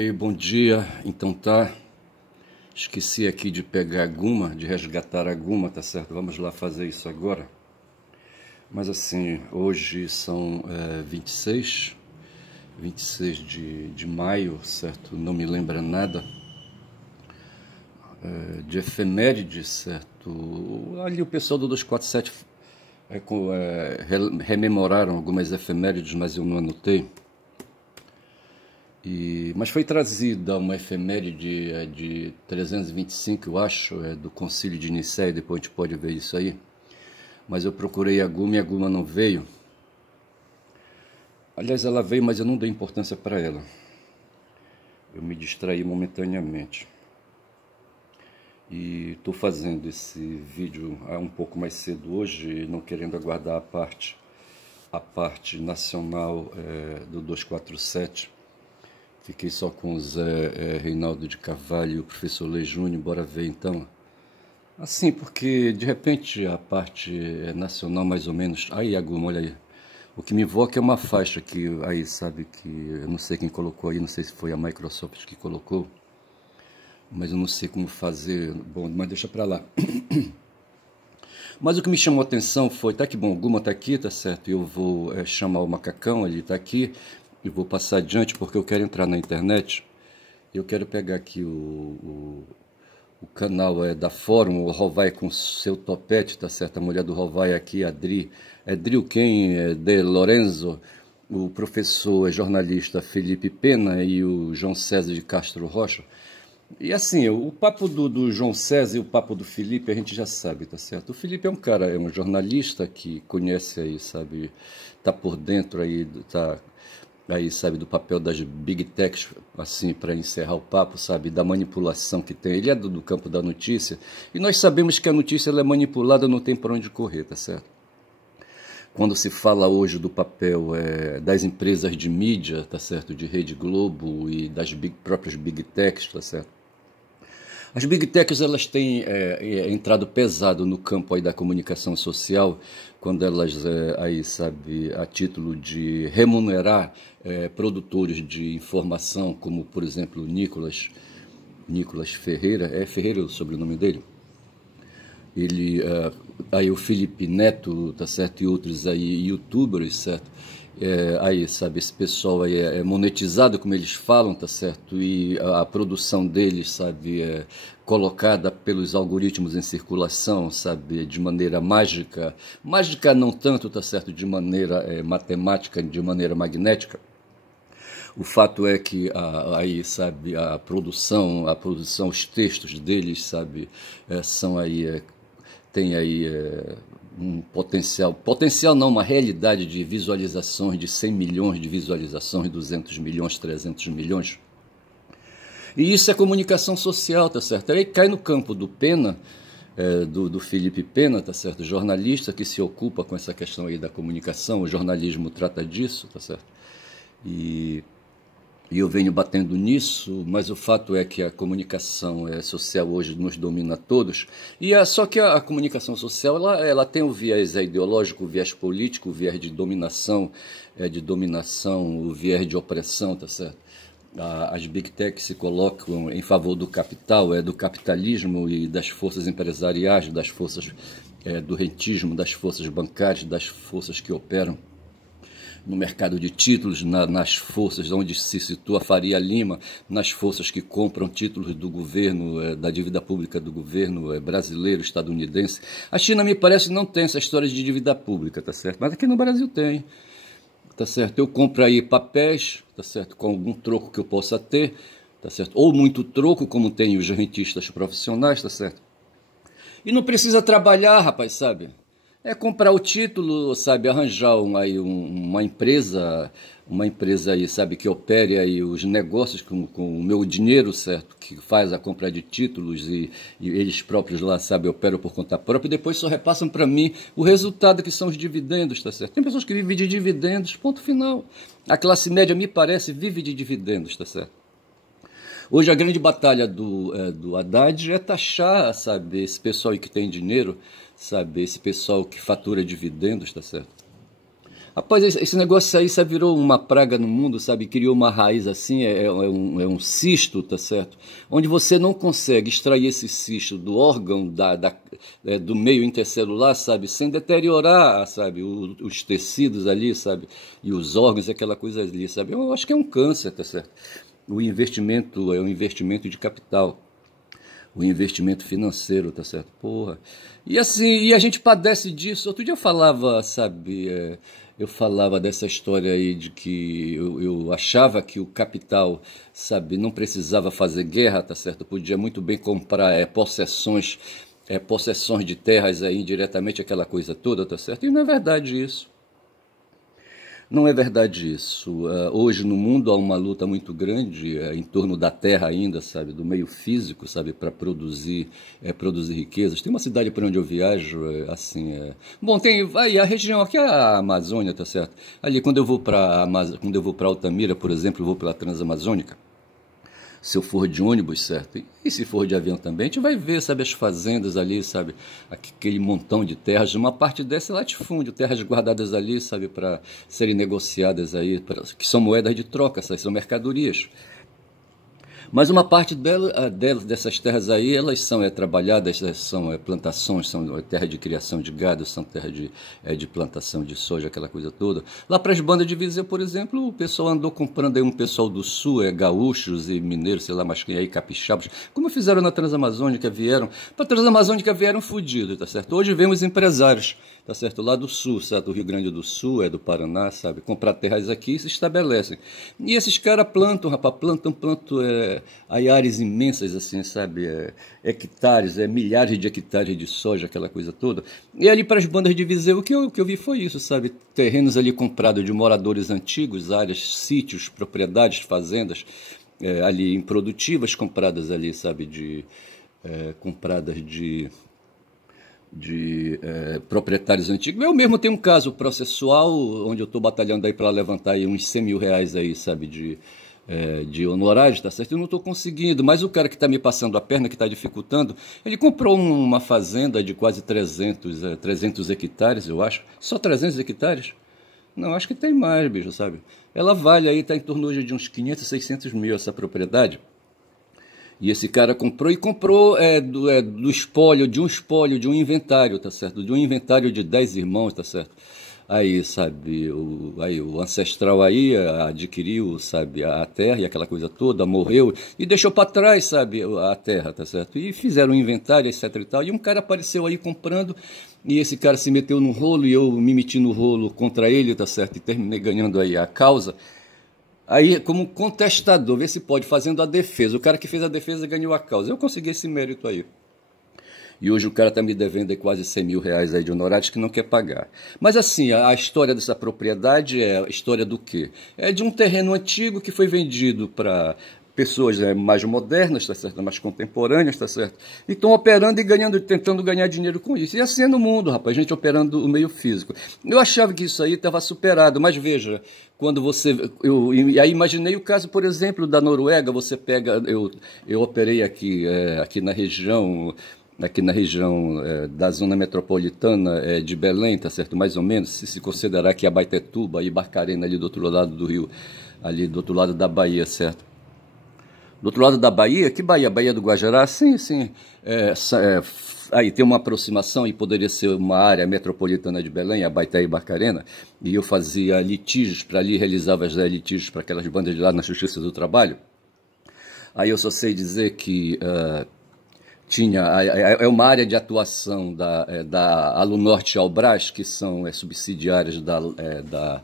Ei, bom dia. Então tá, esqueci aqui de pegar a guma, de resgatar a guma, tá certo? Vamos lá fazer isso agora. Mas assim, hoje são 26 de maio, certo? Não me lembra nada. De efeméride, certo? Ali o pessoal do 247 rememoraram algumas efemérides, mas eu não anotei. Mas foi trazida uma efeméride de 325, eu acho, do Concílio de Nicéia, depois a gente pode ver isso aí. Mas eu procurei a guma e a guma não veio. Aliás, ela veio, mas eu não dei importância para ela. Eu me distraí momentaneamente. E estou fazendo esse vídeo um pouco mais cedo hoje, não querendo aguardar a parte nacional do 247. Fiquei só com o Zé Reinaldo de Carvalho e o professor Lei Júnior, bora ver então. Assim, porque de repente a parte nacional mais ou menos... Aí, Aguma, olha aí. O que me invoca é uma faixa que aí, sabe, que eu não sei quem colocou aí, não sei se foi a Microsoft que colocou, mas eu não sei como fazer. Bom, mas deixa pra lá. Mas o que me chamou a atenção foi, tá que bom, o Guma tá aqui, tá certo, eu vou chamar o macacão, ele tá aqui, e vou passar adiante porque eu quero entrar na internet. Eu quero pegar aqui o canal da Fórum, o Rovai com seu topete, tá certo? A mulher do Rovai aqui, a Adri quem? De Lorenzo, o professor jornalista Felipe Pena e o João César de Castro Rocha. E assim, o papo do João César e o papo do Felipe a gente já sabe, tá certo? O Felipe é um cara, é um jornalista que conhece aí, sabe, tá por dentro aí, tá aí, sabe, do papel das Big Techs, assim, para encerrar o papo, sabe, da manipulação que tem. Ele é do campo da notícia, e nós sabemos que a notícia ela é manipulada, não tem por onde correr, tá certo? Quando se fala hoje do papel das empresas de mídia, tá certo, de Rede Globo e das próprias Big Techs, tá certo? As Big Techs elas têm entrado pesado no campo aí da comunicação social, quando elas, aí, sabe, a título de remunerar produtores de informação, como, por exemplo, Nicolas Ferreira, é Ferreira o sobrenome dele? Ele, aí o Felipe Neto, tá certo, e outros aí, youtubers, certo? Aí, sabe, esse pessoal aí é monetizado, como eles falam, tá certo? E a produção deles, sabe, é colocada pelos algoritmos em circulação, sabe, de maneira mágica. Mágica não tanto, tá certo, de maneira matemática, de maneira magnética. O fato é que aí, sabe, a produção, os textos deles, sabe, são aí, tem aí um potencial não, uma realidade de visualizações de 100 milhões de visualizações, 200 milhões, 300 milhões. E isso é comunicação social, tá certo? Aí cai no campo do Pena, do Felipe Pena, tá certo? Jornalista que se ocupa com essa questão aí da comunicação, o jornalismo trata disso, tá certo? E eu venho batendo nisso, mas o fato é que a comunicação social hoje nos domina a todos. Só que a comunicação social ela tem o viés ideológico, o viés político, o viés de dominação, o viés de opressão, tá certo? As Big Tech se colocam em favor do capital, do capitalismo e das forças empresariais, das forças do rentismo, das forças bancárias, das forças que operam no mercado de títulos, nas forças onde se situa Faria Lima, nas forças que compram títulos do governo, da dívida pública do governo brasileiro, estadunidense. A China, me parece, não tem essa história de dívida pública, tá certo? Mas aqui no Brasil tem, tá certo? Eu compro aí papéis, tá certo? Com algum troco que eu possa ter, tá certo? Ou muito troco, como tem os rentistas profissionais, tá certo? E não precisa trabalhar, rapaz, sabe? É comprar o título, sabe, arranjar uma empresa aí, sabe, que opere aí os negócios com o meu dinheiro, certo, que faz a compra de títulos e eles próprios lá, sabe, operam por conta própria e depois só repassam para mim o resultado que são os dividendos, tá certo? Tem pessoas que vivem de dividendos, ponto final. A classe média, me parece, vive de dividendos, tá certo? Hoje a grande batalha do Haddad é taxar, sabe, esse pessoal aí que tem dinheiro, sabe, esse pessoal que fatura dividendos, tá certo? Rapaz, esse negócio aí, sabe, virou uma praga no mundo, sabe? Criou uma raiz assim, é um cisto, tá certo? Onde você não consegue extrair esse cisto do órgão do meio intercelular, sabe? Sem deteriorar, sabe? Os tecidos ali, sabe? E os órgãos, aquela coisa ali, sabe? Eu acho que é um câncer, tá certo? O investimento é um investimento de capital. O investimento financeiro, tá certo? Porra. E assim, e a gente padece disso. Outro dia eu falava, sabe, eu falava dessa história aí de que eu achava que o capital, sabe, não precisava fazer guerra, tá certo? Podia muito bem comprar possessões de terras aí indiretamente, aquela coisa toda, tá certo? E não é verdade isso. Não é verdade isso. Hoje no mundo há uma luta muito grande em torno da terra ainda, sabe, do meio físico, sabe, para produzir riquezas. Tem uma cidade por onde eu viajo, assim, bom, tem aí a região aqui é a Amazônia, tá certo? Ali quando eu vou para Altamira, por exemplo, eu vou pela Transamazônica. Se eu for de ônibus, certo? E se for de avião também, a gente vai ver, sabe, as fazendas ali, sabe, aquele montão de terras, uma parte dessa é latifúndio, terras guardadas ali, sabe, para serem negociadas aí, que são moedas de troca, são mercadorias. Mas uma parte dessas terras aí, elas são trabalhadas, são plantações, são terra de criação de gado, são terra de plantação de soja, aquela coisa toda. Lá para as bandas de Viseu, por exemplo, o pessoal andou comprando aí um pessoal do sul, gaúchos e mineiros, sei lá, mas quem aí, capixabas, como fizeram na Transamazônica, vieram. Para a Transamazônica vieram fodidos, tá certo? Hoje vem os empresários, tá certo? Lá do sul, certo? Do Rio Grande do Sul, do Paraná, sabe? Comprar terras aqui e se estabelecem. E esses caras plantam, rapaz, plantam aí áreas imensas, assim, sabe? Hectares, milhares de hectares de soja, aquela coisa toda. E ali para as bandas de Viseu, o que eu vi foi isso, sabe? Terrenos ali comprados de moradores antigos, áreas, sítios, propriedades, fazendas, ali improdutivas, compradas ali, sabe? Compradas de proprietários antigos. Eu mesmo tenho um caso processual onde eu estou batalhando aí para levantar aí uns 100 mil reais aí, sabe, de honorários, tá certo? Eu não estou conseguindo, mas o cara que está me passando a perna, que está dificultando, ele comprou uma fazenda de quase 300 hectares, eu acho. Só 300 hectares? Não, acho que tem mais, bicho, sabe? Ela vale aí, está em torno hoje de uns 500, 600 mil essa propriedade. E esse cara comprou do espólio, de um inventário, tá certo? De um inventário de 10 irmãos, tá certo? Aí, sabe, o ancestral aí adquiriu, sabe, a terra e aquela coisa toda, morreu e deixou para trás, sabe, a terra, tá certo? E fizeram um inventário, etc e tal. E um cara apareceu aí comprando e esse cara se meteu no rolo e eu me meti no rolo contra ele, tá certo? E terminei ganhando aí a causa. Aí, como contestador, vê se pode, fazendo a defesa. O cara que fez a defesa ganhou a causa. Eu consegui esse mérito aí. E hoje o cara está me devendo aí quase 100 mil reais aí de honorários que não quer pagar. Mas assim, a história dessa propriedade é a história do quê? É de um terreno antigo que foi vendido para pessoas mais modernas, tá certo? Mais contemporâneas, tá certo? E estão operando e tentando ganhar dinheiro com isso. E assim é no mundo, rapaz, a gente operando o meio físico. Eu achava que isso aí estava superado, mas veja, quando e aí imaginei o caso, por exemplo, da Noruega. Você pega, eu operei aqui na região da zona metropolitana de Belém, tá certo? Mais ou menos, se considerar que Abaetetuba e Barcarena ali do outro lado do rio, ali do outro lado da Bahia, certo? Do outro lado da Bahia, que Bahia? Bahia do Guajará? Sim, sim. Aí tem uma aproximação e poderia ser uma área metropolitana de Belém, Abaeté e Barcarena, e eu fazia litígios para ali, realizava litígios para aquelas bandas de lá na Justiça do Trabalho. Aí eu só sei dizer que é uma área de atuação da Alunorte e Albrás, que são subsidiárias da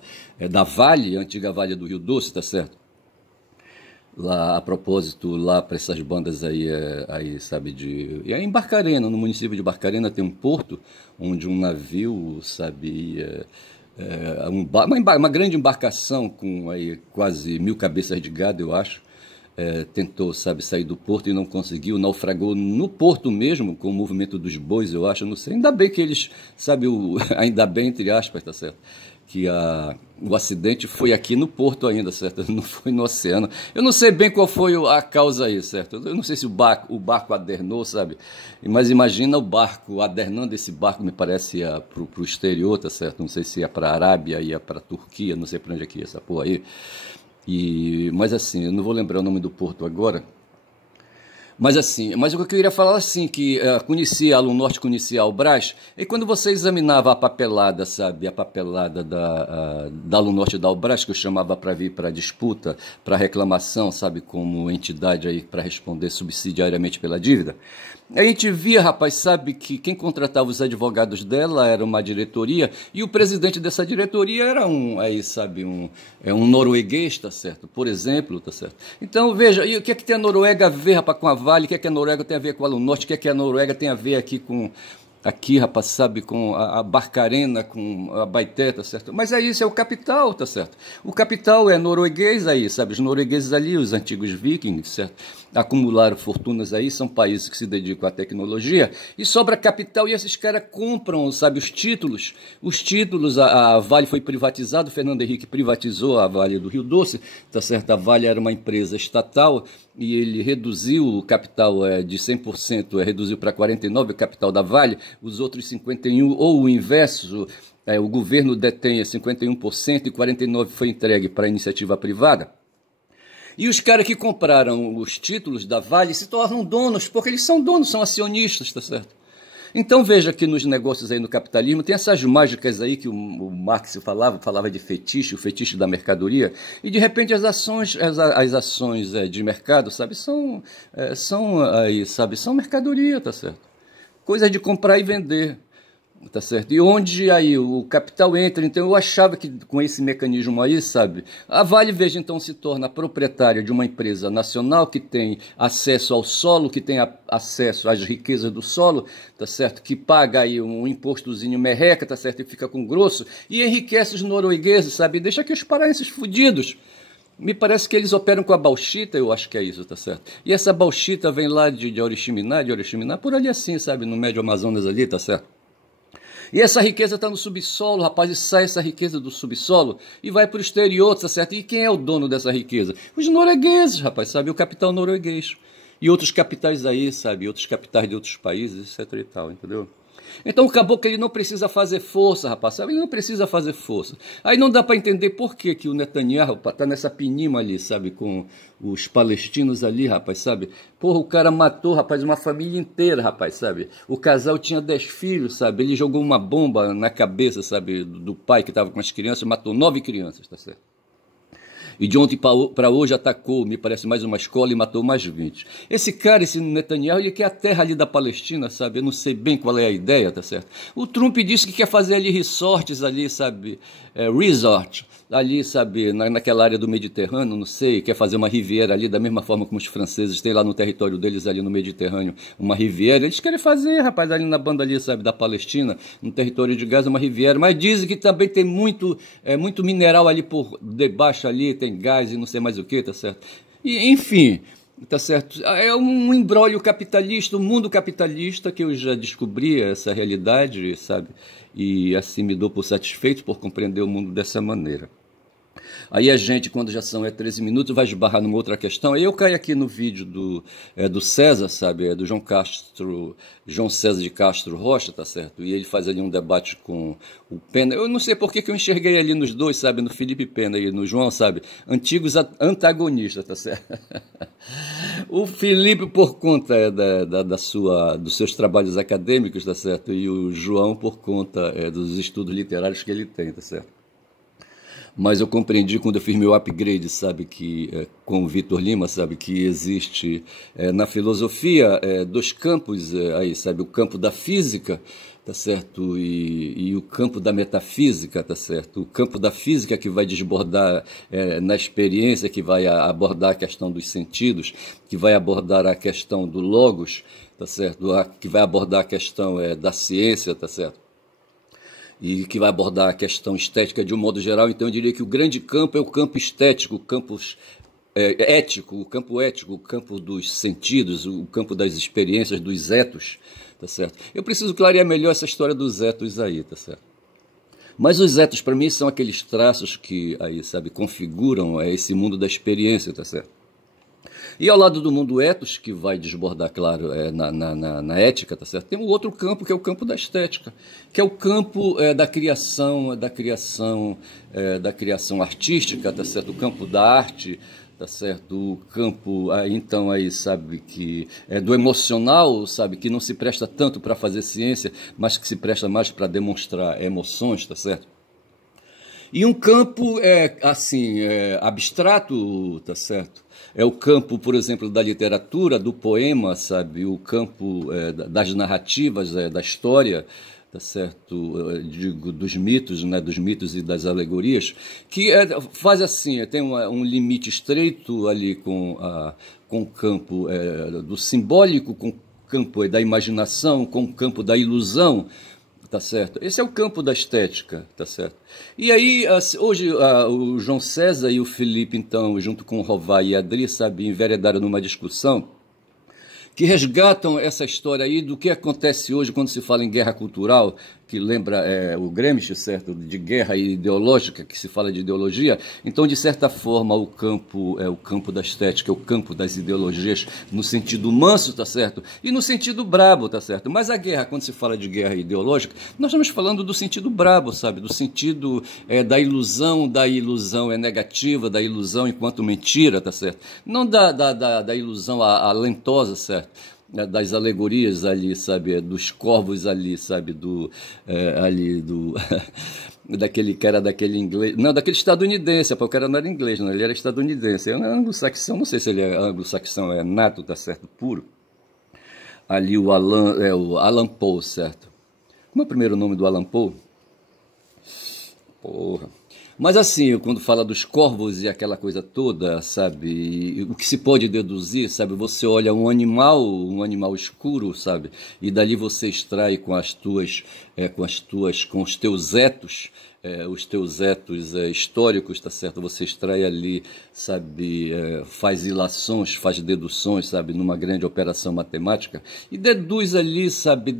Vale, a antiga Vale do Rio Doce, tá certo? Lá, a propósito, lá para essas bandas aí, sabe, e aí em Barcarena, no município de Barcarena, tem um porto onde um navio, sabe, uma grande embarcação com aí quase 1000 cabeças de gado, eu acho, tentou, sabe, sair do porto e não conseguiu, naufragou no porto mesmo, com o movimento dos bois, eu acho, não sei. Ainda bem que eles, sabe, ainda bem, entre aspas, tá certo? o acidente foi aqui no porto ainda, certo? Não foi no oceano. Eu não sei bem qual foi a causa aí, certo? Eu não sei se o barco adernou, sabe? Mas imagina o barco adernando, esse barco me parece ia pro exterior, tá certo? Não sei se ia para a Arábia, ia para a Turquia, não sei para onde é que ia essa porra aí. Mas assim, eu não vou lembrar o nome do porto agora. Mas assim, mas o que eu queria falar assim, que conhecia, Aluno Norte conhecia a Albras, e quando você examinava a papelada, sabe, a papelada da Aluno Norte da Albras, que eu chamava para vir para disputa, para reclamação, sabe, como entidade aí para responder subsidiariamente pela dívida, a gente via, rapaz, sabe, que quem contratava os advogados dela era uma diretoria, e o presidente dessa diretoria era um norueguês, tá certo? Por exemplo, tá certo? Então, veja, e o que é que tem a Noruega a ver, rapaz, com a Vale? O que é que a Noruega tem a ver com o Aluno Norte? O que é que a Noruega tem a ver aqui, rapaz, sabe, com a Barcarena, com a Baité, tá certo? Mas é isso, é o capital, tá certo? O capital é norueguês aí, sabe? Os noruegueses ali, os antigos vikings, certo? Acumularam fortunas aí, são países que se dedicam à tecnologia, e sobra capital e esses caras compram, sabe, os títulos, a Vale foi privatizada, o Fernando Henrique privatizou a Vale do Rio Doce, tá certo? A Vale era uma empresa estatal e ele reduziu o capital de 100%, reduziu para 49% o capital da Vale, os outros 51%, ou o inverso, o governo detém 51% e 49% foi entregue para a iniciativa privada. E os caras que compraram os títulos da Vale se tornam donos, porque eles são donos, são acionistas, tá certo? Então veja que nos negócios aí no capitalismo tem essas mágicas aí que o Marx falava de fetiche, o fetiche da mercadoria, e de repente as ações de mercado, sabe, são mercadoria, tá certo? Coisa de comprar e vender. Tá certo? E onde aí o capital entra, então eu achava que com esse mecanismo aí, sabe, a Vale, veja, então se torna proprietária de uma empresa nacional que tem acesso ao solo, que tem acesso às riquezas do solo, tá certo? Que paga aí um impostozinho merreca, tá certo? E fica com grosso, e enriquece os noruegueses, sabe? Deixa aqui os paraenses fudidos. Me parece que eles operam com a bauxita, eu acho que é isso, tá certo? E essa bauxita vem lá de Oriximiná, por ali assim, sabe? No Médio Amazonas ali, tá certo? E essa riqueza está no subsolo, rapaz, e sai essa riqueza do subsolo e vai para o exterior, tá certo? E quem é o dono dessa riqueza? Os noruegueses, rapaz, sabe? O capital norueguês. E outros capitais aí, sabe? Outros capitais de outros países, etc e tal, entendeu? Então o caboclo ele não precisa fazer força, rapaz, sabe? Ele não precisa fazer força. Aí não dá para entender por que o Netanyahu está nessa pinima ali, sabe? Com os palestinos ali, rapaz, sabe? Porra, o cara matou, rapaz, uma família inteira, rapaz, sabe? O casal tinha 10 filhos, sabe? Ele jogou uma bomba na cabeça, sabe? Do pai que estava com as crianças, matou 9 crianças, tá certo? E de ontem para hoje atacou, me parece, mais uma escola e matou mais 20. Esse cara, esse Netanyahu, ele quer a terra ali da Palestina, sabe? Eu não sei bem qual é a ideia, tá certo? O Trump disse que quer fazer ali resorts ali, sabe? Resort, ali, sabe? Naquela área do Mediterrâneo, não sei, quer fazer uma riviera ali, da mesma forma como os franceses têm lá no território deles, ali no Mediterrâneo, uma riviera. Eles querem fazer, rapaz, ali na banda ali, sabe? Da Palestina, no território de Gaza, uma riviera. Mas dizem que também tem muito mineral ali por debaixo ali, tem gás e não sei mais o que, tá certo? E, enfim, tá certo? É um imbróglio capitalista, um mundo capitalista que eu já descobri essa realidade, sabe? E assim me dou por satisfeito por compreender o mundo dessa maneira. Aí a gente, quando já são 13 minutos, vai esbarrar numa outra questão. Aí eu caio aqui no vídeo do César, sabe? Do João César de Castro Rocha, tá certo? E ele faz ali um debate com o Pena. Eu não sei por que eu enxerguei ali nos dois, sabe? No Felipe Pena e no João, sabe? Antigos antagonistas, tá certo? O Felipe, por conta dos seus trabalhos acadêmicos, tá certo? E o João, por conta dos estudos literários que ele tem, tá certo? Mas eu compreendi quando eu fiz meu upgrade, sabe, que com o Vitor Lima, sabe, que existe na filosofia dois campos aí, sabe, o campo da física, tá certo, e o campo da metafísica, tá certo, o campo da física que vai desbordar na experiência, que vai abordar a questão dos sentidos, que vai abordar a questão do logos, tá certo, que vai abordar a questão da ciência, tá certo, e que vai abordar a questão estética de um modo geral. Então eu diria que o grande campo é o campo estético, o campo ético, o campo dos sentidos, o campo das experiências, dos etos, tá certo? Eu preciso clarear melhor essa história dos etos aí, tá certo? Mas os etos, para mim, são aqueles traços que, aí, sabe, configuram esse mundo da experiência, tá certo? E ao lado do mundo ethos, que vai desbordar, claro, na ética, tá certo? Tem um outro campo, que é o campo da estética, que é o campo da criação artística, tá certo? O campo da arte, tá certo? O campo, então, aí, sabe, que é do emocional, sabe, que não se presta tanto para fazer ciência, mas que se presta mais para demonstrar emoções, tá certo? E um campo abstrato, tá certo? É o campo, por exemplo, da literatura, do poema, sabe? O campo das narrativas, da história, tá certo? Digo, dos mitos, né? Dos mitos e das alegorias, que faz assim, tem um limite estreito ali com o campo do simbólico, com o campo da imaginação, com o campo da ilusão, tá certo? Esse é o campo da estética, tá certo? E aí, hoje, o João César e o Felipe, então, junto com o Rovai e a Adri, sabe, enveredaram numa discussão que resgatam essa história aí do que acontece hoje quando se fala em guerra cultural, que lembra o Gramsci, certo, de guerra ideológica, que se fala de ideologia. Então, de certa forma, o campo é o campo da estética, é o campo das ideologias no sentido manso, tá certo? E no sentido brabo, tá certo? Mas a guerra, quando se fala de guerra ideológica, nós estamos falando do sentido brabo, sabe? Do sentido da ilusão é negativa, da ilusão enquanto mentira, tá certo? Não da ilusão alentosa, certo? Das alegorias ali, sabe, dos corvos ali, sabe, daquele cara, daquele inglês, não, daquele estadunidense, porque o cara não era inglês, não, ele era estadunidense, ele era anglo-saxão, não sei se ele é anglo-saxão, nato, tá certo, puro. Ali o Alan Poe, certo? Como é o primeiro nome do Alan Poe? Porra. Mas assim, quando fala dos corvos e aquela coisa toda, sabe, o que se pode deduzir, sabe, você olha um animal escuro, sabe, e dali você extrai com os teus etos, históricos, tá certo? Você extrai ali, sabe, faz ilações, faz deduções, sabe, numa grande operação matemática, e deduz ali, sabe,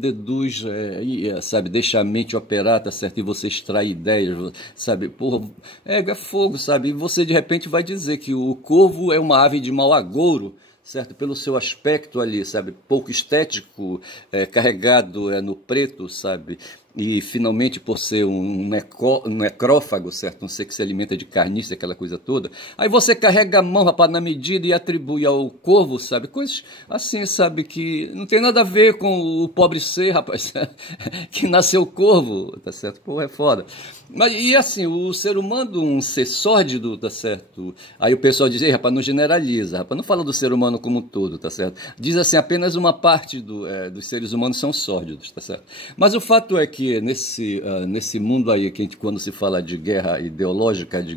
sabe, deixa a mente operar, tá certo? E você extrai ideias, sabe, porra, é fogo, sabe? E você de repente vai dizer que o corvo é uma ave de mau agouro, certo? Pelo seu aspecto ali, sabe, pouco estético, carregado no preto, sabe, e finalmente por ser um necrófago, certo, um ser que se alimenta de carniça, aquela coisa toda, aí você carrega a mão, rapaz, na medida e atribui ao corvo, sabe, coisas assim, sabe, que não tem nada a ver com o pobre ser, rapaz, que nasceu corvo, tá certo, pô, é foda. Mas, e assim, o ser humano, um ser sórdido, tá certo? Aí o pessoal diz, rapaz, não generaliza, rapaz, não fala do ser humano como um todo, tá certo? Diz assim, apenas uma parte dos seres humanos são sórdidos, tá certo? Mas o fato é que nesse mundo aí, que a gente, quando se fala de guerra ideológica, de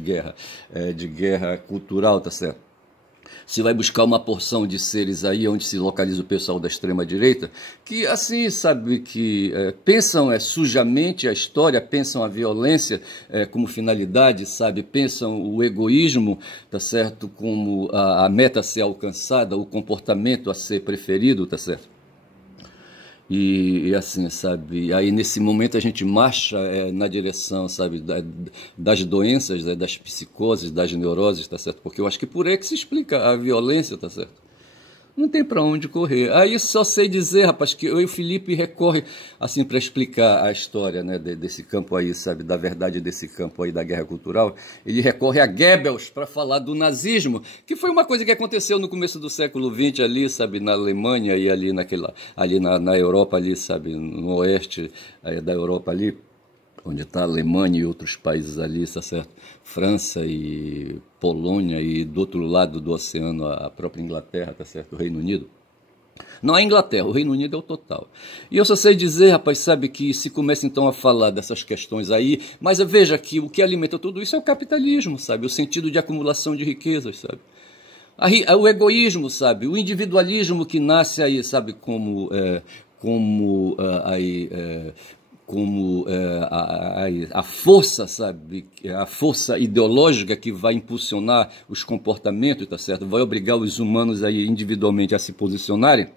guerra cultural, tá certo? Você vai buscar uma porção de seres aí onde se localiza o pessoal da extrema-direita, que assim, sabe, que pensam sujamente a história, pensam a violência como finalidade, sabe, pensam o egoísmo, tá certo, como a meta a ser alcançada, o comportamento a ser preferido, tá certo? E assim, sabe, aí nesse momento a gente marcha na direção, sabe, das doenças, das psicoses, das neuroses, tá certo? Porque eu acho que por aí que se explica a violência, tá certo? Não tem para onde correr. Aí só sei dizer, rapaz, que eu e o Felipe recorre assim para explicar a história, né, desse campo aí, sabe, da verdade desse campo aí da guerra cultural. Ele recorre a Goebbels para falar do nazismo, que foi uma coisa que aconteceu no começo do século XX ali, sabe, na Alemanha e ali na Europa ali, sabe, no oeste da Europa ali, onde está a Alemanha e outros países ali, tá certo? França e Polônia e do outro lado do oceano a própria Inglaterra, tá certo? O Reino Unido. Não a Inglaterra, o Reino Unido é o total. E eu só sei dizer, rapaz, sabe, que se começa então a falar dessas questões aí, mas veja que o que alimenta tudo isso é o capitalismo, sabe? O sentido de acumulação de riquezas, sabe? O egoísmo, sabe? O individualismo que nasce aí, sabe, como a força, sabe, a força ideológica que vai impulsionar os comportamentos, tá certo? Vai obrigar os humanos aí individualmente a se posicionarem.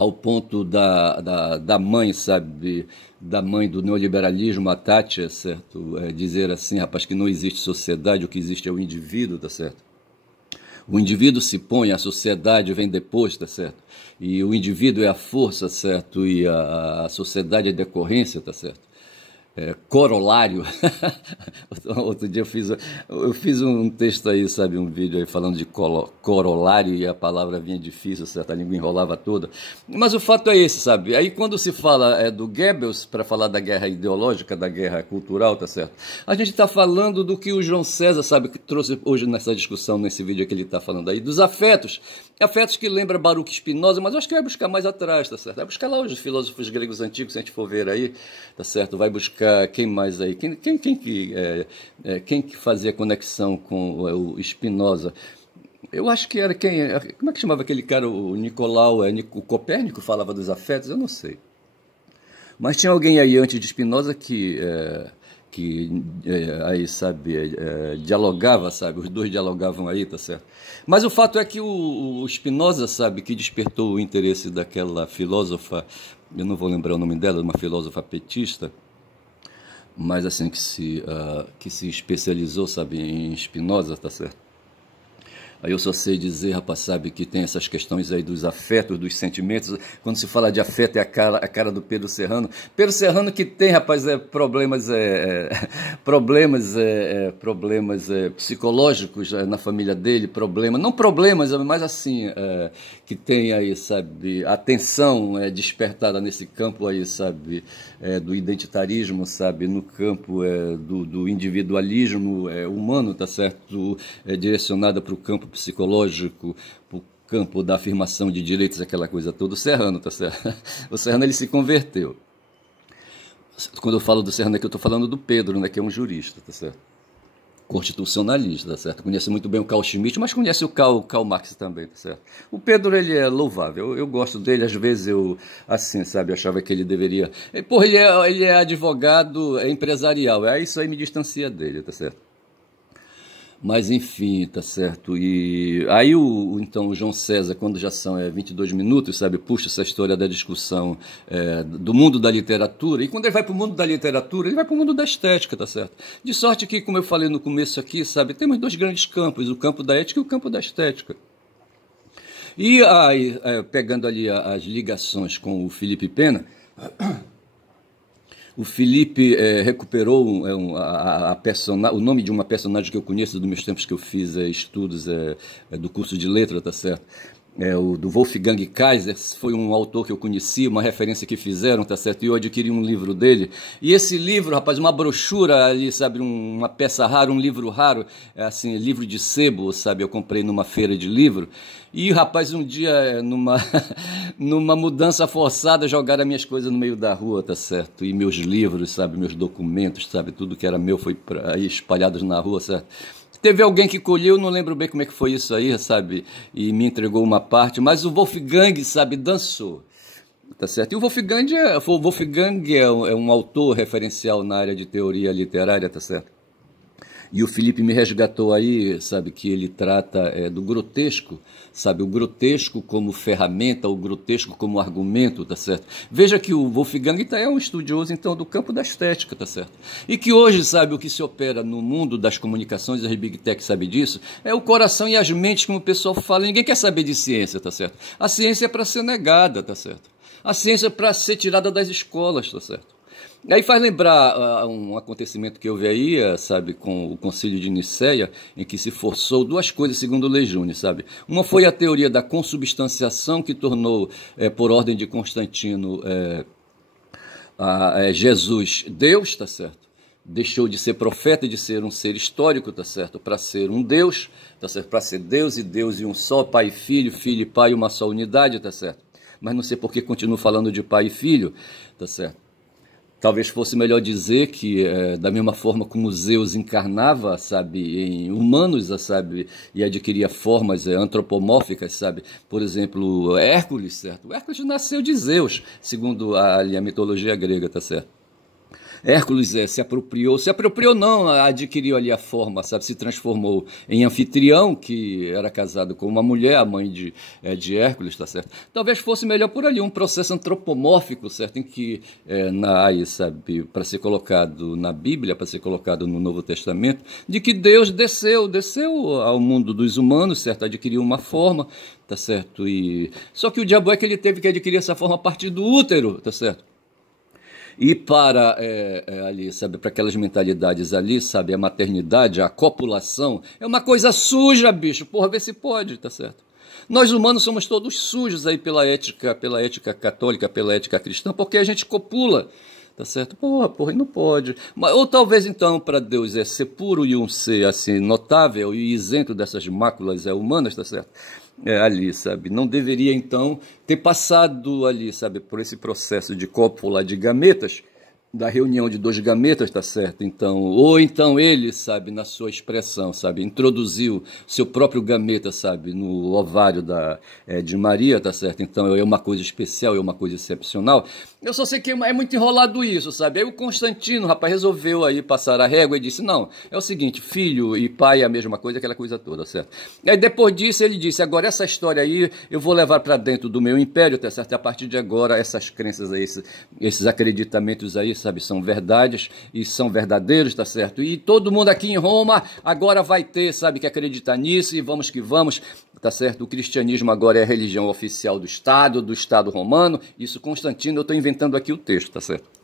ao ponto da mãe, sabe, da mãe do neoliberalismo, a Thatcher, certo? Dizer assim, rapaz, que não existe sociedade, o que existe é o indivíduo, tá certo? O indivíduo se põe, a sociedade vem depois, tá certo? E o indivíduo é a força, certo? E a sociedade é a decorrência, tá certo? Corolário. Outro dia eu fiz um texto aí, sabe, um vídeo aí falando de corolário e a palavra vinha difícil, certo? A língua enrolava toda. Mas o fato é esse, sabe? Aí quando se fala do Goebbels, para falar da guerra ideológica, da guerra cultural, tá certo? A gente está falando do que o João César, sabe, que trouxe hoje nessa discussão, nesse vídeo que ele está falando aí, dos afetos. Afetos que lembra Baruch Spinoza, mas eu acho que vai buscar mais atrás, tá certo? Vai buscar lá os filósofos gregos antigos, se a gente for ver aí, tá certo? Vai buscar quem mais aí? Quem que fazia conexão com o Spinoza? Eu acho que era quem? Como é que chamava aquele cara? O Nicolau, o Copérnico falava dos afetos? Eu não sei. Mas tinha alguém aí antes de Spinoza que aí, sabe, dialogava, sabe, os dois dialogavam aí, tá certo? Mas o fato é que o Spinoza, sabe, que despertou o interesse daquela filósofa, eu não vou lembrar o nome dela, uma filósofa petista, mas assim, que se especializou, sabe, em Spinoza, tá certo? Aí eu só sei dizer, rapaz, sabe, que tem essas questões aí dos afetos, dos sentimentos. Quando se fala de afeto, é a cara do Pedro Serrano. Pedro Serrano que tem, rapaz, problemas psicológicos na família dele, não problemas, mas assim, que tem aí, sabe, atenção despertada nesse campo aí, sabe, do identitarismo, sabe, no campo do individualismo humano, tá certo, direcionada para o campo psicológico, para o campo da afirmação de direitos, aquela coisa toda. O Serrano, tá certo? O Serrano, ele se converteu. Quando eu falo do Serrano aqui, eu estou falando do Pedro, né, que é um jurista, tá certo? Constitucionalista, tá certo? Conhece muito bem o Carl Schmitt, mas conhece o Karl Marx também, tá certo? O Pedro, ele é louvável, eu gosto dele, às vezes eu, assim, sabe, achava que ele deveria... Porra, ele é advogado empresarial, isso aí me distancia dele, tá certo? Mas enfim, tá certo? E aí então o João César, quando já são 22 minutos, sabe, puxa essa história da discussão do mundo da literatura, e quando ele vai para o mundo da literatura, ele vai para o mundo da estética, tá certo? De sorte que, como eu falei no começo aqui, sabe, temos dois grandes campos, o campo da ética e o campo da estética. E aí, pegando ali as ligações com o Felipe Pena... O Felipe recuperou o nome de uma personagem que eu conheço dos meus tempos que eu fiz estudos do curso de letra, tá certo? O do Wolfgang Kaiser, foi um autor que eu conheci, uma referência que fizeram, tá certo? E eu adquiri um livro dele. E esse livro, rapaz, uma brochura ali, sabe? Uma peça rara, um livro raro, assim, livro de sebo, sabe? Eu comprei numa feira de livro. E, rapaz, um dia, numa mudança forçada, jogaram as minhas coisas no meio da rua, tá certo? E meus livros, sabe? Meus documentos, sabe? Tudo que era meu foi aí espalhados na rua, certo? Teve alguém que colheu, não lembro bem como é que foi isso aí, sabe? E me entregou uma parte, mas o Wolfgang, sabe, dançou. Tá certo? E o Wolfgang é um autor referencial na área de teoria literária, tá certo? E o Felipe me resgatou aí, sabe, que ele trata do grotesco, sabe, o grotesco como ferramenta, o grotesco como argumento, tá certo? Veja que o Wolfgang é um estudioso, então, do campo da estética, tá certo? E que hoje, sabe, o que se opera no mundo das comunicações, as Big Tech sabe disso, é o coração e as mentes, como o pessoal fala. Ninguém quer saber de ciência, tá certo? A ciência é para ser negada, tá certo? A ciência é para ser tirada das escolas, tá certo? Aí faz lembrar um acontecimento que houve aí, sabe, com o Concílio de Nicéia, em que se forçou duas coisas segundo Lejeune, sabe? Uma foi a teoria da consubstanciação, que tornou, por ordem de Constantino, Jesus Deus, tá certo? Deixou de ser profeta e de ser um ser histórico, tá certo? Para ser um Deus, tá certo? Para ser Deus e um só, Pai e Filho e Pai, uma só unidade, tá certo? Mas não sei por que continuo falando de Pai e Filho, tá certo? Talvez fosse melhor dizer que, da mesma forma como Zeus encarnava, sabe, em humanos, sabe, e adquiria formas antropomórficas, sabe, por exemplo, Hércules, certo? O Hércules nasceu de Zeus, segundo a mitologia grega, tá certo? Hércules se apropriou não, adquiriu ali a forma, sabe, se transformou em anfitrião, que era casado com uma mulher, a mãe de Hércules, tá certo? Talvez fosse melhor por ali, um processo antropomórfico, certo, em que, sabe, para ser colocado na Bíblia, para ser colocado no Novo Testamento, de que Deus desceu ao mundo dos humanos, certo, adquiriu uma forma, tá certo? Só que o diabo é que ele teve que adquirir essa forma a partir do útero, tá certo? E para ali, sabe, para aquelas mentalidades ali, sabe, a maternidade, a copulação, é uma coisa suja, bicho, porra, vê se pode, tá certo? Nós humanos somos todos sujos aí pela ética católica, pela ética cristã, porque a gente copula, tá certo? Porra, não pode. Ou talvez então para Deus ser puro e um ser assim notável e isento dessas máculas humanas, tá certo? Ali, sabe, não deveria então ter passado ali, sabe, por esse processo de cópula de gametas, da reunião de dois gametas, tá certo? Então, ou então ele, sabe, na sua expressão, sabe, introduziu seu próprio gameta, sabe, no ovário de Maria, tá certo? Então é uma coisa especial, é uma coisa excepcional. Eu só sei que é muito enrolado isso, sabe? Aí o Constantino, rapaz, resolveu aí passar a régua e disse, não, é o seguinte, filho e pai é a mesma coisa, aquela coisa toda, certo? E aí depois disso ele disse, agora essa história aí eu vou levar para dentro do meu império, tá certo? E a partir de agora essas crenças aí, esses acreditamentos aí, sabe, são verdades e são verdadeiros, tá certo? E todo mundo aqui em Roma agora vai ter, sabe, que acreditar nisso e vamos que vamos, tá certo? O cristianismo agora é a religião oficial do Estado romano. Isso, Constantino, eu estou inventando aqui o texto, tá certo?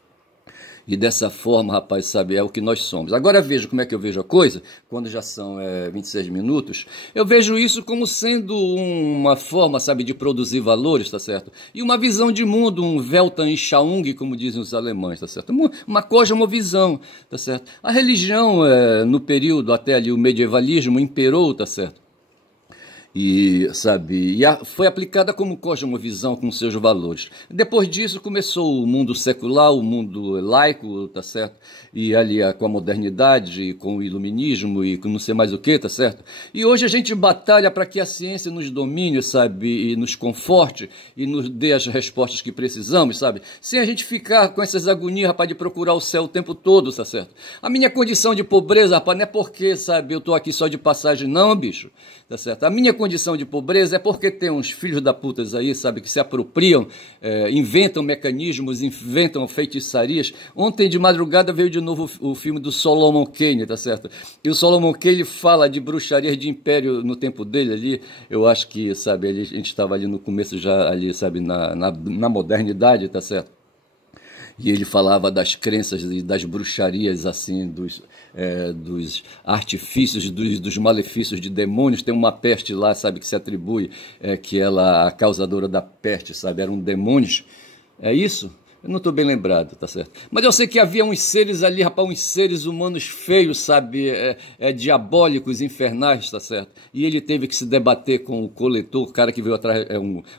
E dessa forma, rapaz, sabe, é o que nós somos. Agora veja como é que eu vejo a coisa, quando já são 26 minutos, eu vejo isso como sendo uma forma, sabe, de produzir valores, tá certo? E uma visão de mundo, um Weltanschauung, como dizem os alemães, tá certo? Uma cosmovisão, tá certo? A religião, no período até ali o medievalismo, imperou, tá certo? E, sabe, foi aplicada como cosmovisão com seus valores. Depois disso começou o mundo secular, o mundo laico, tá certo? E ali com a modernidade, com o iluminismo e com não sei mais o que, tá certo? E hoje a gente batalha para que a ciência nos domine, sabe, e nos conforte e nos dê as respostas que precisamos, sabe? Sem a gente ficar com essas agonias, rapaz, de procurar o céu o tempo todo, tá certo? A minha condição de pobreza, rapaz, não é porque, sabe, eu tô aqui só de passagem, não, bicho, tá certo? A minha condição de pobreza é porque tem uns filhos da putas aí, sabe, que se apropriam, inventam mecanismos, inventam feitiçarias. Ontem de madrugada veio de novo o filme do Solomon Kane, tá certo? E o Solomon Kane fala de bruxarias de império no tempo dele ali. Eu acho que, sabe, a gente estava ali no começo já ali, sabe, na modernidade, tá certo? E ele falava das crenças e das bruxarias, assim, dos artifícios, dos malefícios de demônios. Tem uma peste lá, sabe, que se atribui, que ela, a causadora da peste, sabe, eram demônios. É isso? Eu não estou bem lembrado, tá certo? Mas eu sei que havia uns seres ali, rapaz, uns seres humanos feios, sabe, diabólicos, infernais, tá certo? E ele teve que se debater com o coletor, o cara que veio atrás,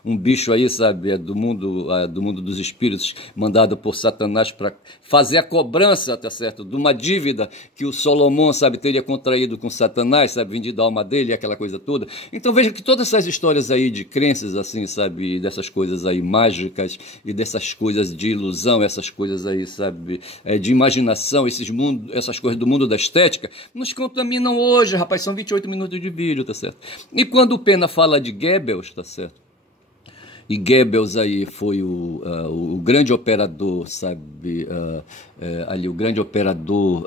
um bicho aí, sabe, do mundo dos espíritos, mandado por Satanás para fazer a cobrança, tá certo? De uma dívida que o Solomon, sabe, teria contraído com Satanás, sabe, vendido a alma dele, aquela coisa toda. Então veja que todas essas histórias aí de crenças, assim, sabe, dessas coisas aí mágicas e dessas coisas de ilusão, essas coisas aí, sabe, de imaginação, essas coisas do mundo da estética, nos contaminam hoje, rapaz, são 28 minutos de vídeo, tá certo? E quando o Pena fala de Goebbels, tá certo? E Goebbels aí foi o grande operador, sabe, ali o grande operador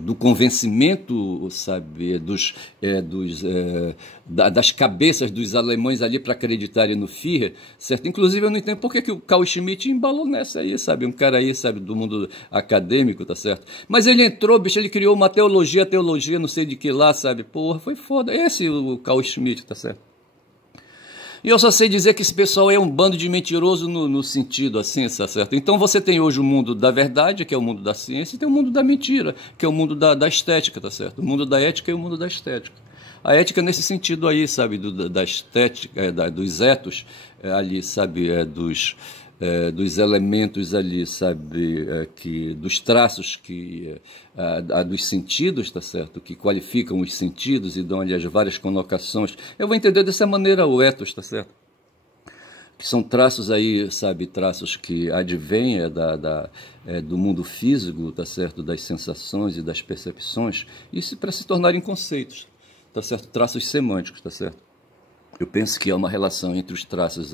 do convencimento, sabe, das cabeças dos alemães ali para acreditarem no Führer, certo? Inclusive eu não entendo por que o Carl Schmitt embalou nessa aí, sabe, um cara aí, sabe, do mundo acadêmico, tá certo? Mas ele entrou, bicho, ele criou uma teologia não sei de que lá, sabe, porra, foi foda, esse o Carl Schmitt, tá certo? E eu só sei dizer que esse pessoal é um bando de mentiroso no sentido assim, tá certo? Então você tem hoje o mundo da verdade, que é o mundo da ciência, e tem o mundo da mentira, que é o mundo da estética, tá certo? O mundo da ética e o mundo da estética. A ética nesse sentido aí, sabe, da estética, dos etos, ali, sabe, dos elementos ali, sabe, dos traços, dos sentidos, tá certo, que qualificam os sentidos e dão ali as várias conotações. Eu vou entender dessa maneira o ethos, tá certo? que são traços aí, sabe, traços que advêm do mundo físico, tá certo, das sensações e das percepções, isso para se tornarem conceitos, tá certo, traços semânticos, tá certo. Eu penso que há uma relação entre os traços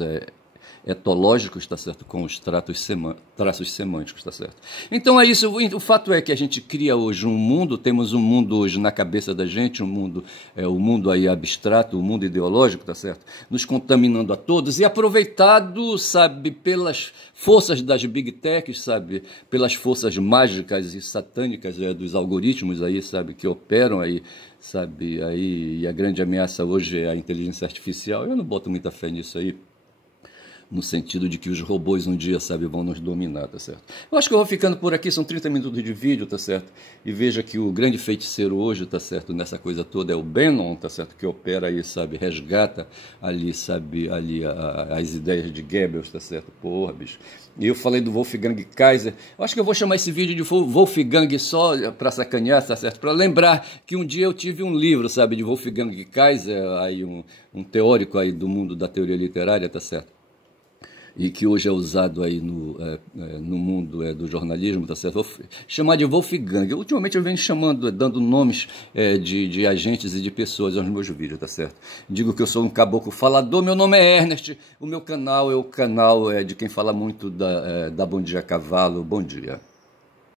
etológicos, tá certo, com os traços semânticos, tá certo. Então é isso, o fato é que a gente cria hoje um mundo, temos um mundo hoje na cabeça da gente, o mundo aí abstrato, o mundo ideológico, tá certo, nos contaminando a todos e aproveitado, sabe, pelas forças das big techs, sabe, pelas forças mágicas e satânicas dos algoritmos aí, sabe, que operam aí, sabe, aí, e a grande ameaça hoje é a inteligência artificial. Eu não boto muita fé nisso aí, no sentido de que os robôs um dia, sabe, vão nos dominar, tá certo? Eu acho que eu vou ficando por aqui, são 30 minutos de vídeo, tá certo? E veja que o grande feiticeiro hoje, tá certo, nessa coisa toda é o Bannon, tá certo? Que opera aí, sabe, resgata ali, sabe, ali as ideias de Goebbels, tá certo? Porra, bicho. E eu falei do Wolfgang Kaiser, eu acho que eu vou chamar esse vídeo de Wolfgang só para sacanear, tá certo? Para lembrar que um dia eu tive um livro, sabe, de Wolfgang Kaiser, aí um teórico aí do mundo da teoria literária, tá certo? E que hoje é usado aí no mundo do jornalismo, tá certo? Vou chamar de Wolfgang. Ultimamente eu venho chamando, dando nomes de agentes e de pessoas aos meus vídeos, tá certo? Digo que eu sou um caboclo falador, meu nome é Ernest, o meu canal é o canal de quem fala muito da Bom Dia Cavalo. Bom dia.